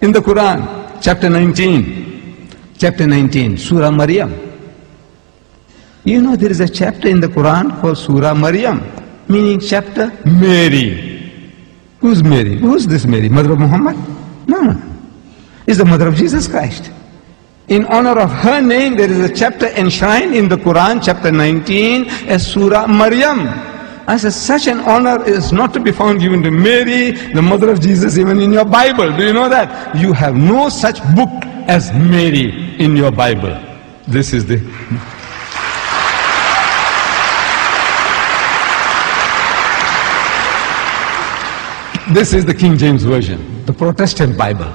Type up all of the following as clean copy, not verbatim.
In the Quran, chapter 19, Surah Maryam. You know there is a chapter in the Quran called Surah Maryam, meaning chapter Mary. Who's Mary? Who's this Mary? Mother of Muhammad? No. It's the mother of Jesus Christ. In honor of her name, there is a chapter enshrined in the Quran, chapter 19, as Surah Maryam. I said, such an honor is not to be found given to Mary, the mother of Jesus, even in your Bible. Do you know that? You have no such book as Mary in your Bible. This is the... This is the King James Version, the Protestant Bible.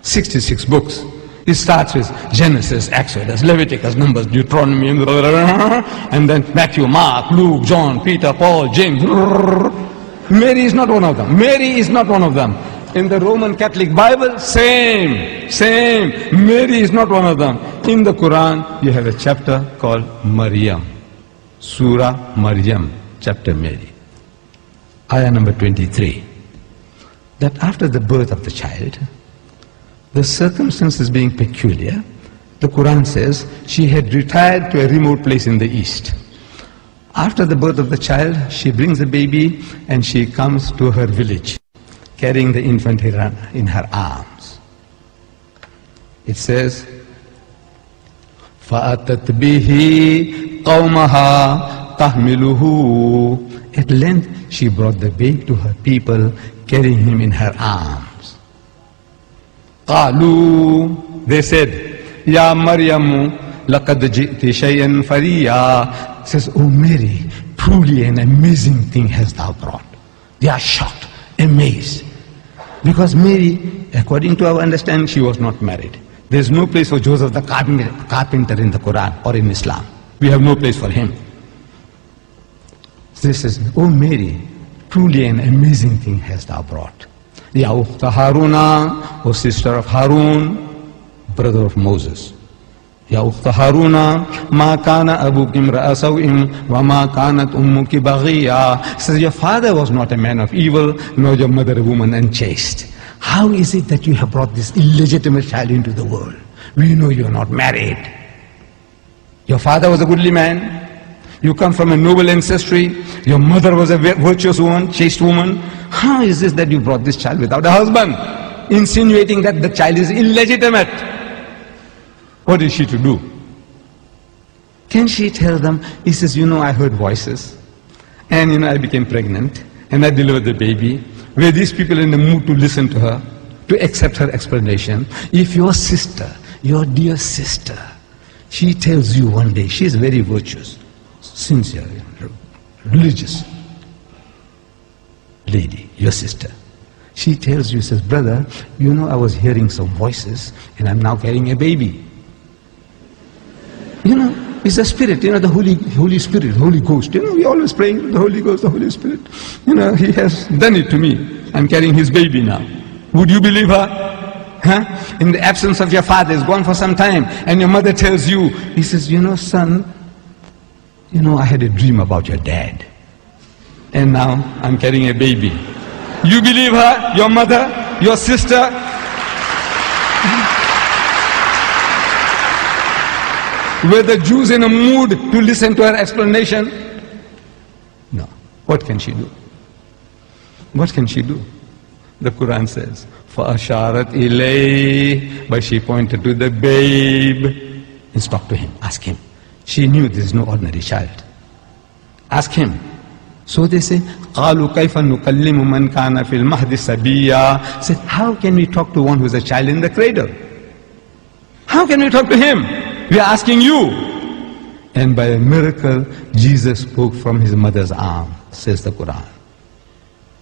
66 books. It starts with Genesis, Exodus, Leviticus, Numbers, Deuteronomy, and then Matthew, Mark, Luke, John, Peter, Paul, James. Mary is not one of them. Mary is not one of them. In the Roman Catholic Bible, same. Mary is not one of them. In the Quran, you have a chapter called Maryam. Surah Maryam, chapter Mary. Ayah number 23. That after the birth of the child, the circumstances being peculiar, the Quran says she had retired to a remote place in the east. After the birth of the child, she brings the baby and she comes to her village, carrying the infant in her arms. It says, فَأَتَتْ بِهِ قَوْمَهَا تَحْمِلُهُ. At length, she brought the babe to her people, carrying him in her arms. قالوا, they said, Ya Maryamu, laqad ji'ti shay'an fariya. Says, oh Mary, truly an amazing thing hast thou brought. They are shocked, amazed. Because Mary, according to our understanding, she was not married. There is no place for Joseph the carpenter in the Quran or in Islam. We have no place for him. This is, oh Mary, truly an amazing thing hast thou brought. Ya Ukhta Haruna, O sister of Harun, brother of Moses. Ya Ukhta Haruna, ma kana abuki imra'a saw'in wa ma kanat ummuki baghiya. Says, your father was not a man of evil, nor your mother a woman unchaste. How is it that you have brought this illegitimate child into the world? We know you are not married. Your father was a goodly man. You come from a noble ancestry. Your mother was a virtuous woman, chaste woman. How is this that you brought this child without a husband? Insinuating that the child is illegitimate. What is she to do? Can she tell them, he says, you know, I heard voices. And you know, I became pregnant. And I delivered the baby. Were these people in the mood to listen to her? To accept her explanation? If your sister, your dear sister, she tells you one day, she is very virtuous, sincere, religious lady, your sister. She tells you, says, brother, you know, I was hearing some voices and I'm now carrying a baby. You know, it's the Spirit, you know, the Holy Spirit, Holy Ghost. You know, we always praying, the Holy Ghost, the Holy Spirit. You know, He has done it to me. I'm carrying His baby now. Would you believe her? Huh? In the absence of your father, he's gone for some time, and your mother tells you, he says, you know, son, you know, I had a dream about your dad. And now I'm carrying a baby. You believe her, your mother, your sister? Were the Jews in a mood to listen to her explanation? No. What can she do? What can she do? The Quran says, فَأَشَارَتْ إِلَيْهِ, but she pointed to the babe and spoke to him. Ask him. She knew this is no ordinary child. Ask him. So they say, قَالُوا كَيْفَ نُكَلِّمُ مَنْ كَانَ فِي الْمَهْدِ سَبِيًّا. Said, how can we talk to one who is a child in the cradle? How can we talk to him? We are asking you. And by a miracle, Jesus spoke from his mother's arm, says the Quran.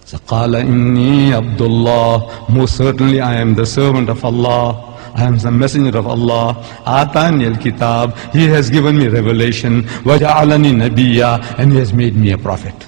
So, قَالَ إِنِّي عَبْدُ اللَّهِ, most certainly I am the servant of Allah. I am the messenger of Allah. آتَانِيَ الْكِتَابِ, He has given me revelation. وَجَعَلَنِي نَبِيًّا, and He has made me a prophet.